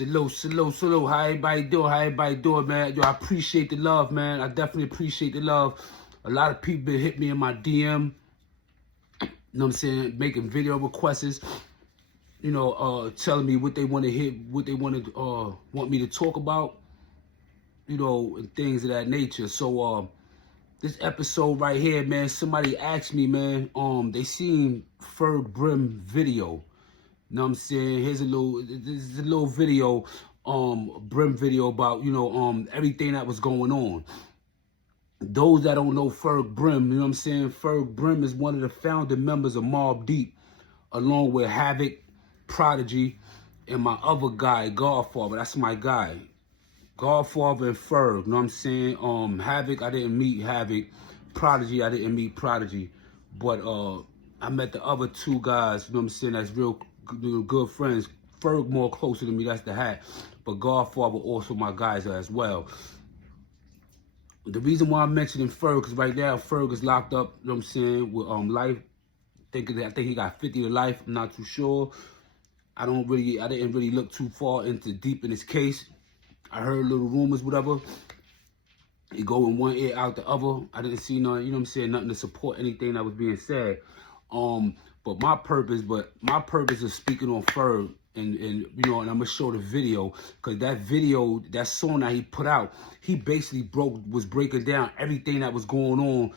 Salute. How everybody doing, man? Yo, I appreciate the love, man. I definitely appreciate the love. A lot of people hit me in my DM, you know what I'm saying, making video requests, you know, telling me what they want to hear, what they want me to talk about, you know, and things of that nature. So, this episode right here, man, somebody asked me, man, they seen Ferg Brim video. You know what I'm saying? This is a little video, Brim video about, you know, everything that was going on. Those that don't know Ferg Brim, you know what I'm saying? Ferg Brim is one of the founding members of Mobb Deep, along with Havoc, Prodigy, and my other guy, Godfather. That's my guy. Godfather and Ferg, you know what I'm saying? Havoc, I didn't meet Havoc. Prodigy, I didn't meet Prodigy. But I met the other two guys, you know what I'm saying, that's real good friends. Ferg more closer to me, that's the hat. But Godfather also my guys as well. The reason why I'm mentioning Ferg is right now Ferg is locked up, you know what I'm saying, with life. I think he got 50 to life, I'm not too sure. I didn't really look too far into deep in his case. I heard little rumors, whatever. He go in one ear, out the other. I didn't see nothing, you know what I'm saying, nothing to support anything that was being said. But my purpose is speaking on Ferg, and you know, and I'm gonna show the video, because that video, that song that he put out, he basically was breaking down everything that was going on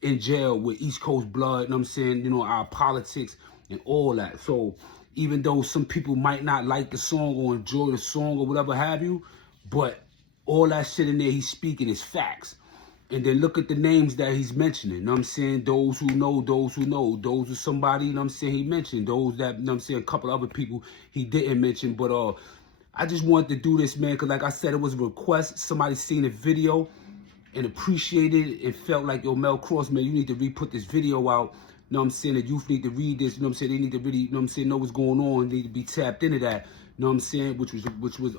in jail with East Coast blood, you know what I'm saying, you know, our politics and all that. So even though some people might not like the song or enjoy the song or whatever have you, but all that shit in there he's speaking is facts. And then look at the names that he's mentioning, you know what I'm saying? Those who know. Those are somebody, you know what I'm saying, he mentioned. Those that, you know what I'm saying, a couple other people he didn't mention. But I just wanted to do this, man, because like I said, it was a request. Somebody seen the video and appreciated it and felt like, yo, Mel Kross, man, you need to re-put this video out. You know what I'm saying? The youth need to read this, you know what I'm saying? They need to really, you know what I'm saying, know what's going on. They need to be tapped into that, you know what I'm saying? Which was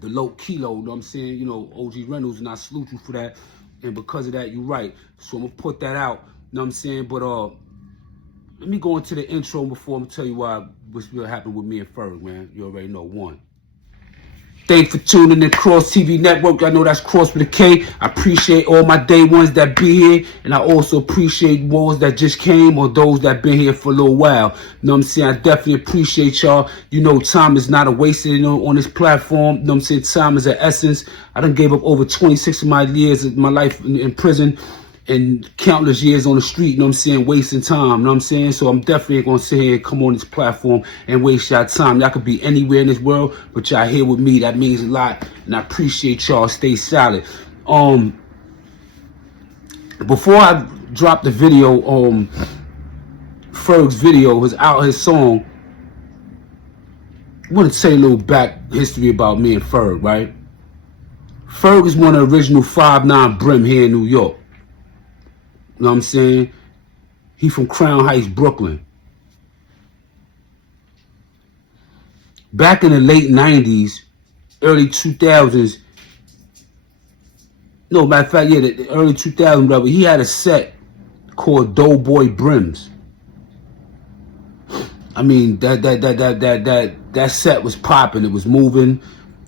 the low kilo, you know what I'm saying? You know, OG Reynolds, and I salute you for that. And because of that, you're right. So I'm going to put that out, you know what I'm saying? But let me go into the intro before I'm tell you what's going to happen with me and Ferg, man. You already know. One. Thanks for tuning in Kross TV Network. I know that's Kross with a K. I appreciate all my day ones that be here. And I also appreciate ones that just came or those that been here for a little while. You know what I'm saying? I definitely appreciate y'all. You know, time is not a wasted, you know, on this platform. You know what I'm saying? Time is an essence. I done gave up over 26 of my years of my life in prison and countless years on the street, you know what I'm saying, wasting time, you know what I'm saying? So I'm definitely going to sit here and come on this platform and waste y'all time. Y'all could be anywhere in this world, but y'all here with me. That means a lot, and I appreciate y'all. Stay solid. Before I drop the video, Ferg's video, his song, I want to say a little back history about me and Ferg, right? Ferg is one of the original 5'9" Brim here in New York. You know what I'm saying? He from Crown Heights, Brooklyn. Back in the late 90s, early 2000s, no, matter of fact, yeah, the early 2000s, whatever, he had a set called Doughboy Brims. I mean, that set was popping. It was moving.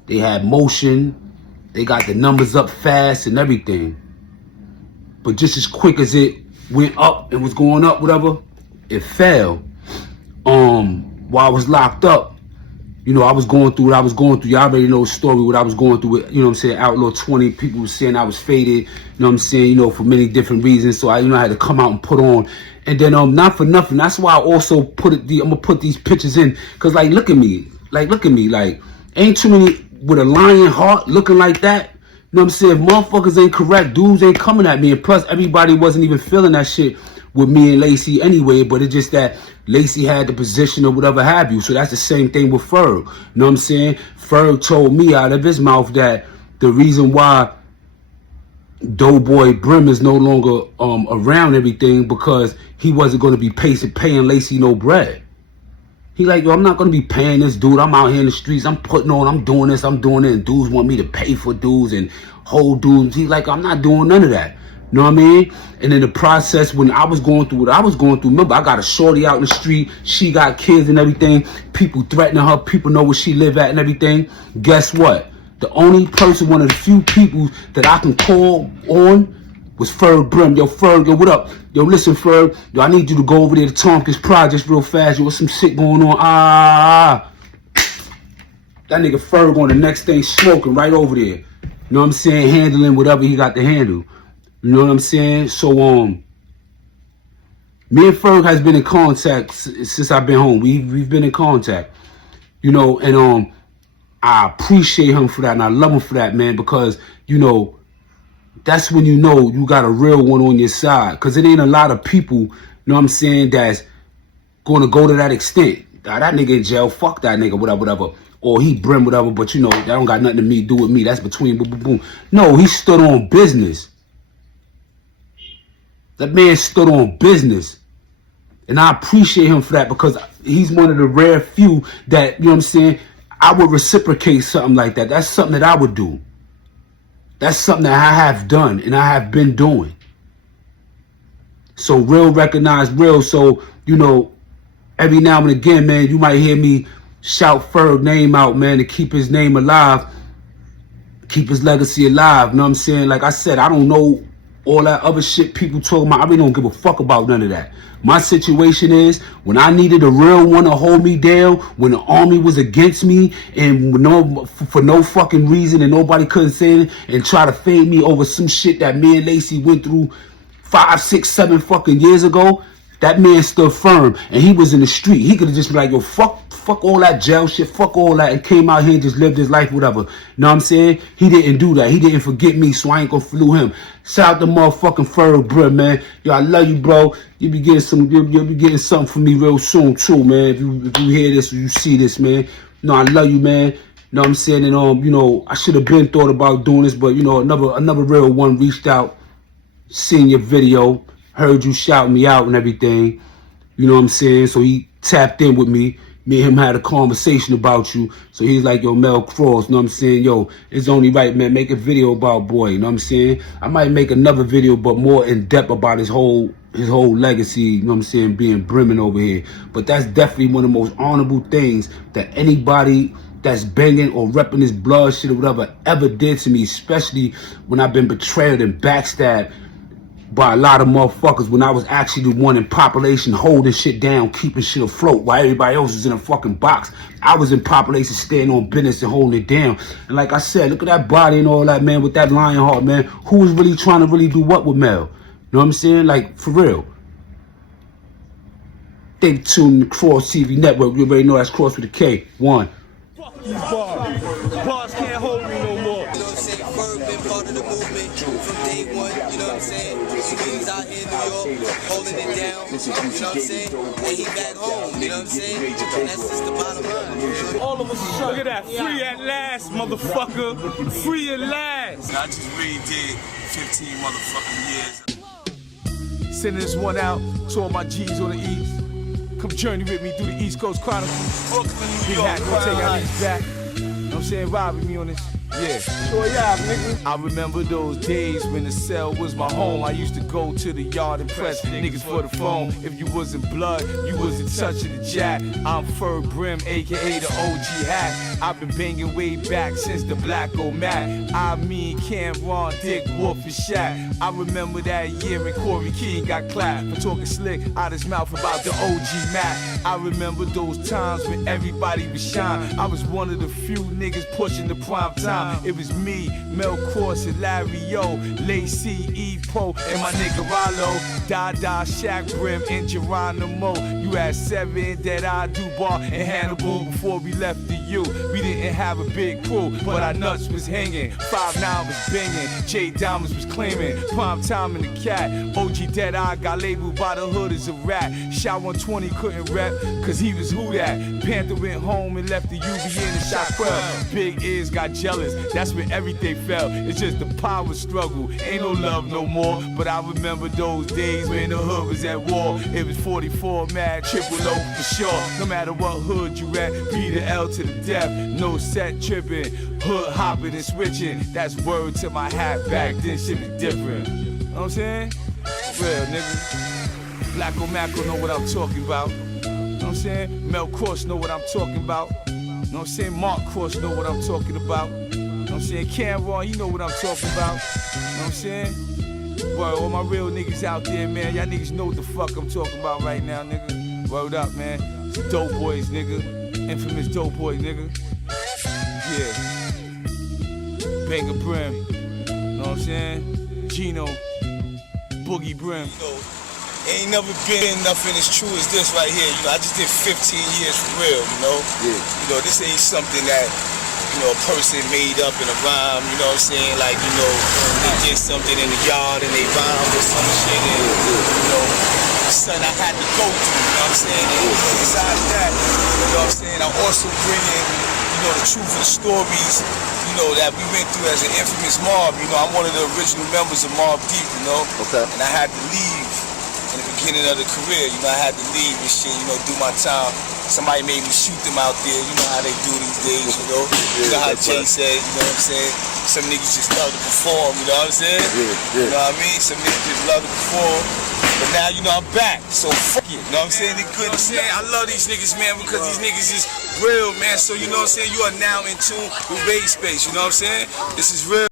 They had motion. They got the numbers up fast and everything. But just as quick as it went up and was going up, whatever, it fell. While I was locked up, you know, I was going through what I was going through. Y'all already know the story, what I was going through with, you know what I'm saying, Outlaw 20. People were saying I was faded, you know what I'm saying, you know, for many different reasons. So I, you know, I had to come out and put on. And then, not for nothing, that's why I also I'm gonna put these pictures in. Cause like, look at me, like, ain't too many with a lion heart looking like that. You know what I'm saying? If motherfuckers ain't correct, dudes ain't coming at me. And plus, everybody wasn't even feeling that shit with me and Lacey anyway. But it's just that Lacey had the position or whatever have you. So that's the same thing with Ferg. You know what I'm saying? Ferg told me out of his mouth that the reason why Doughboy Brim is no longer around everything because he wasn't going to be paying Lacey no bread. He like, yo, I'm not going to be paying this dude. I'm out here in the streets. I'm putting on. I'm doing this. I'm doing it. And dudes want me to pay for dudes and hold dudes. He like, I'm not doing none of that. You know what I mean? And in the process, when I was going through what I was going through, remember, I got a shorty out in the street. She got kids and everything. People threatening her. People know where she live at and everything. Guess what? The only person, one of the few people that I can call on was Ferg Brim. Yo, Ferg, yo, what up? Yo, listen, Ferg. Yo, I need you to go over there to Tompkins Projects real fast. Yo, what's some shit going on? That nigga Ferg on the next thing smoking right over there. You know what I'm saying? Handling whatever he got to handle. You know what I'm saying? So, me and Ferg has been in contact since I've been home. We've been in contact. You know, and I appreciate him for that, and I love him for that, man, because, you know, that's when you know you got a real one on your side. Because it ain't a lot of people, you know what I'm saying, that's going to go to that extent. That nigga in jail, fuck that nigga, whatever. Or he Brim, whatever, but, you know, that don't got nothing to do with me. That's between boom, boom, boom. No, he stood on business. That man stood on business. And I appreciate him for that because he's one of the rare few that, you know what I'm saying, I would reciprocate something like that. That's something that I would do. That's something that I have done and I have been doing. So real recognize real. So, you know, every now and again, man, you might hear me shout Ferg's name out, man, to keep his name alive, keep his legacy alive. You know what I'm saying? Like I said, I don't know all that other shit people talking about. I really don't give a fuck about none of that. My situation is, when I needed a real one to hold me down, when the army was against me, and for no fucking reason, and nobody couldn't say it, and try to fade me over some shit that me and Lacey went through 5, 6, 7 fucking years ago, that man stood firm, and he was in the street. He could have just been like, yo, fuck all that jail shit, fuck all that, and came out here and just lived his life, whatever. You know what I'm saying? He didn't do that. He didn't forget me, so I ain't gonna flew him. Shout out to motherfucking Fer Brim, man. Yo, I love you, bro. You'll be getting something from me real soon, too, man. If you hear this or you see this, man. No, I love you, man. You know what I'm saying? And, you know, I should have been thought about doing this, but, you know, another real one reached out, seen your video, heard you shout me out and everything. You know what I'm saying? So he tapped in with me. Me and him had a conversation about you. So he's like, yo, Mel Kross, you know what I'm saying? Yo, it's only right, man. Make a video about boy, you know what I'm saying? I might make another video, but more in depth about his whole legacy, you know what I'm saying, being brimming over here. But that's definitely one of the most honorable things that anybody that's banging or repping his blood shit or whatever ever did to me, especially when I've been betrayed and backstabbed by a lot of motherfuckers when I was actually the one in population holding shit down, keeping shit afloat while everybody else was in a fucking box. I was in population staying on business and holding it down. And like I said, look at that body and all that, man, with that lion heart, man. Who was really trying to really do what with Mel? You know what I'm saying? Like, for real. Stay tuned to Kross TV Network. You already know that's Kross with a K. One. Bars can't hold me no more. You know what I'm saying? Ferg been part of the movement from day one. You know what I'm saying? He's out here in New York, holding it down. You know what I'm saying? And he back home. You know what I'm saying? And that's just the bottom line. All of us, look at that. Free at last, motherfucker. Free at last. I just really did 15 motherfucking years. Sending this one out to all my G's on the East. Come journey with me through the East Coast Chronicles. Brooklyn, New Big York, hat, gonna take y'all niggas back. You know what I'm saying? Ride with me on this. Yeah. Sure, yeah, nigga. I remember those days when the cell was my home. I used to go to the yard and press niggas for the phone. If you wasn't blood, you wasn't touching the jack. I'm Fer Brim, aka the OG hat. I've been banging way back since the Black O Mac. I mean Cameron, Dick, Wolf, and Shaq. I remember that year when Corey King got clapped for talking slick out his mouth about the OG Mac. I remember those times when everybody was shine. I was one of the few niggas pushing the prime time. It was me, Mel Kross, and Larry O, Lacey, E-Pro, and my nigga Rollo, Dada, Shaq Brim, and Geronimo. You had 7, Dead-Eye, Dubar, and Hannibal before we left the U. We didn't have a big crew, but our nuts was hanging. 5'9" was banging, J Diamonds was claiming. Prime Time in the Cat, OG Dead-Eye got labeled by the hood as a rat. Shot 120 couldn't rep, cause he was who that. Panther went home and left the UV in the shot 12. Big Ears got jealous, that's when everything fell. It's just the power struggle, ain't no love no more. But I remember those days when the hood was at war. It was 44 mad, triple O for sure. No matter what hood you at, be the L to the death. No set tripping, hood hopping and switching. That's word to my hat back then, shit was different. know what I'm saying? Real, nigga. Blacko Macko know what I'm talking about. You know what I'm saying? Mel Kross know what I'm talking about. You know what I'm saying? Mark Kross know what I'm talking about. You know what I'm saying? Cameron, he know what I'm talking about. You know what I'm saying? Word, all my real niggas out there, man. Y'all niggas know what the fuck I'm talking about right now, nigga. Word up, man. It's dope boys, nigga. Infamous dope boy, nigga. Yeah. Ferg Brim. You know what I'm saying? Gino. Boogie Brim. Ain't never been nothing as true as this right here. You know, I just did 15 years for real, you know? Yeah. You know, this ain't something that, you know, a person made up in a rhyme, you know what I'm saying? Like, you know, they did something in the yard and they rhymed with some shit and, you know, son, I had to go through, you know what I'm saying? And besides that, you know what I'm saying, I also bring in, you know, the truth of the stories, you know, that we went through as an infamous mob. You know, I'm one of the original members of Mobb Deep, you know? Okay. And I had to leave in the beginning of the career, you know, I had to leave and shit, you know, do my time. Somebody made me shoot them out there, you know how they do these days, you know? You know how Jay said, you know what I'm saying? Some niggas just love to perform, you know what I'm saying? You know what I mean? Some niggas just love to perform. But now, you know, I'm back, so fuck it, you know what I'm saying? They good, I'm saying? I love these niggas, man, because these niggas is real, man. So, you know what I'm saying? You are now in tune with Raid Space, you know what I'm saying? This is real.